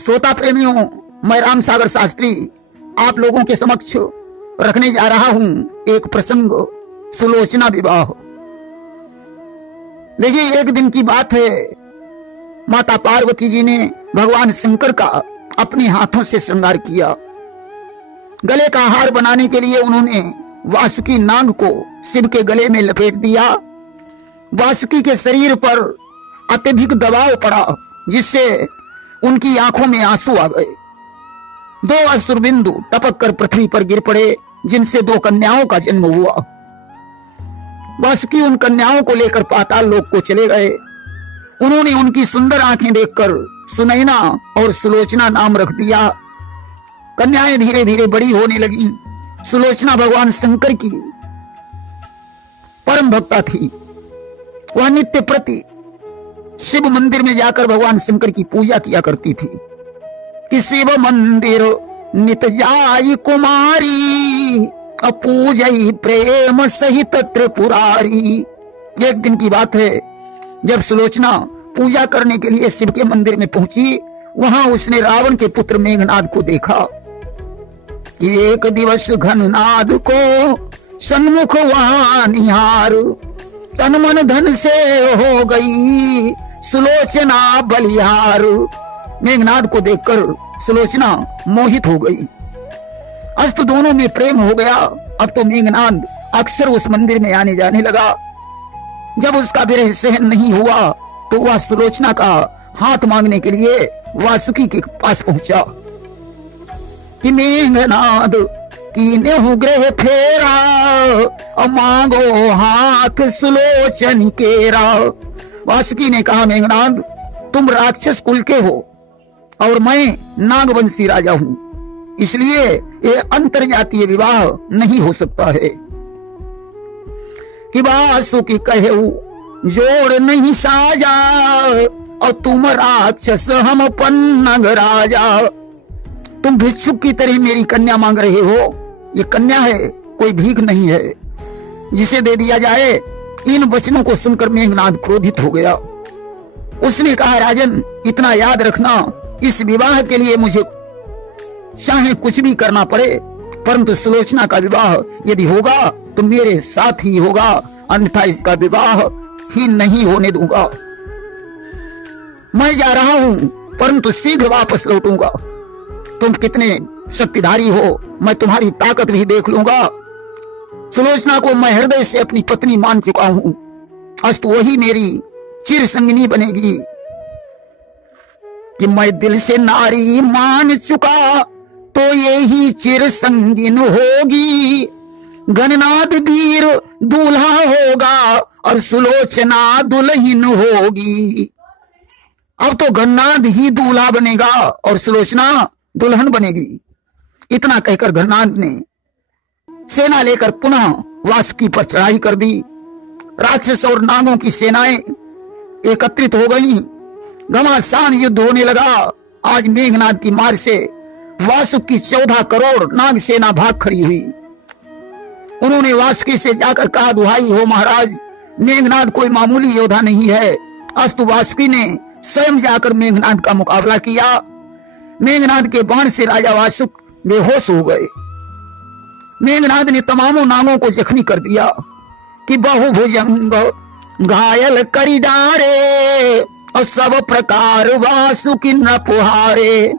श्रोता प्रेमियों, मैं राम सागर शास्त्री आप लोगों के समक्ष रखने जा रहा हूं एक प्रसंग, सुलोचना विवाह। देखिए, एक दिन की बात है, माता पार्वती जी ने भगवान शंकर का अपने हाथों से श्रृंगार किया। गले का हार बनाने के लिए उन्होंने वासुकी नाग को शिव के गले में लपेट दिया। वासुकी के शरीर पर अत्यधिक दबाव पड़ा, जिससे उनकी आंखों में आंसू आ गए। 2 अश्रुबिंदु टपक कर पृथ्वी पर गिर पड़े, जिनसे 2 कन्याओं का जन्म हुआ। वासुकी उन कन्याओं को लेकर पाताल लोक को चले गए। उन्होंने उनकी सुंदर आंखें देखकर सुनैना और सुलोचना नाम रख दिया। कन्याएं धीरे धीरे बड़ी होने लगी। सुलोचना भगवान शंकर की परम भक्ता थी। वह नित्य प्रति शिव मंदिर में जाकर भगवान शंकर की पूजा किया करती थी कि शिव मंदिर नित जाई कुमारी, पूजई प्रेम सहित त्रिपुरारी। एक दिन की बात है, जब सुलोचना पूजा करने के लिए शिव के मंदिर में पहुंची, वहां उसने रावण के पुत्र मेघनाद को देखा। एक दिवस घननाद को सन्मुख वहां निहार, तन मन धन से हो गई सुलोचना बलिहार। मेघनाद को देखकर सुलोचना मोहित हो गई। अस्त दोनों में प्रेम हो गया। अब तो मेघनाद अक्सर उस मंदिर में आने जाने लगा। जब उसका विरह सहन नहीं हुआ तो वह सुलोचना का हाथ मांगने के लिए वासुकी के पास पहुंचा कि मेघनाद कीने हूँ ग्रह फेरा, और मांगो हाथ सुलोचन केरा। वासुकी ने कहा, मेघनाद, तुम राक्षस कुल के हो और मैं नागवंशी राजा हूं, इसलिए ये अंतरजातीय विवाह नहीं हो सकता है। कि वासुकी कहे जोड़ नहीं साजा, और तुम राक्षस हम पन्नग राजा। तुम भिक्षुक की तरह मेरी कन्या मांग रहे हो। ये कन्या है, कोई भीख नहीं है जिसे दे दिया जाए। इन वचनों को सुनकर मेघनाद क्रोधित हो गया। उसने कहा, राजन, इतना याद रखना, इस विवाह के लिए मुझे चाहे कुछ भी करना पड़े, परंतु सुलोचना का विवाह यदि होगा तो मेरे साथ ही होगा, अन्यथा इसका विवाह ही नहीं होने दूंगा। मैं जा रहा हूं, परंतु शीघ्र वापस लौटूंगा। तुम कितने शक्तिधारी हो, मैं तुम्हारी ताकत भी देख लूंगा। सुलोचना को मैं हृदय से अपनी पत्नी मान चुका हूं, अस्तु वही मेरी चिर संगिनी बनेगी। कि मैं दिल से नारी मान चुका तो यही चिर संगिन होगी। घननाद वीर दूल्हा होगा और सुलोचना दुल्हन होगी। अब तो घननाद ही दूल्हा बनेगा और सुलोचना दुल्हन बनेगी। इतना कहकर घननाद ने सेना लेकर पुनः वासुकी पर चढ़ाई कर दी। राक्षस और नागों की सेनाएं एकत्रित हो गईं। घमासान युद्ध होने लगा। आज मेघनाद की मार से वासुकी 14 करोड़ नाग सेना भाग खड़ी हुई। उन्होंने वासुकी से जाकर कहा, दुहाई हो महाराज, मेघनाद कोई मामूली योद्धा नहीं है। अस्तु वासुकी ने स्वयं जाकर मेघनाद का मुकाबला किया। मेघनाद के बाण से राजा वासुक बेहोश हो गए। मेघनाद ने तमामों नागों को जख्मी कर दिया कि बहुभुजंग घायल करी डारे, और सब प्रकार वासुकी न पुहारे।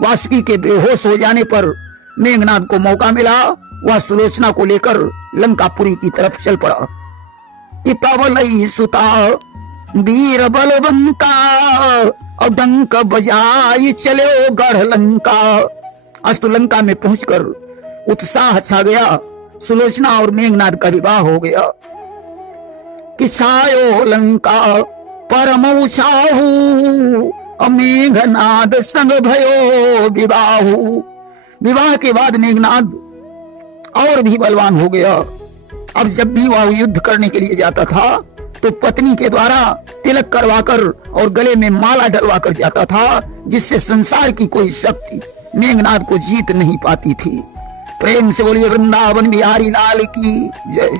वासुकी के बेहोश हो जाने पर मेघनाद को मौका मिला। वह सुलोचना को लेकर लंकापुरी की तरफ चल पड़ा। तबलई सुता वीर बलवंका, और डंक बजाई चले गढ़ लंका। अस्तु लंका में पहुंचकर उत्साह छा गया। सुलोचना और मेघनाद का विवाह हो गया। कि छायो लंका परम उछाहू, मेघनाद संग भयो विवाहू। विवाह के बाद मेघनाद और भी बलवान हो गया। अब जब भी वह युद्ध करने के लिए जाता था तो पत्नी के द्वारा तिलक करवाकर और गले में माला डलवा कर जाता था, जिससे संसार की कोई शक्ति मेघनाद को जीत नहीं पाती थी। प्रेम से बोलिए वृंदावन बिहारी लाल की जय।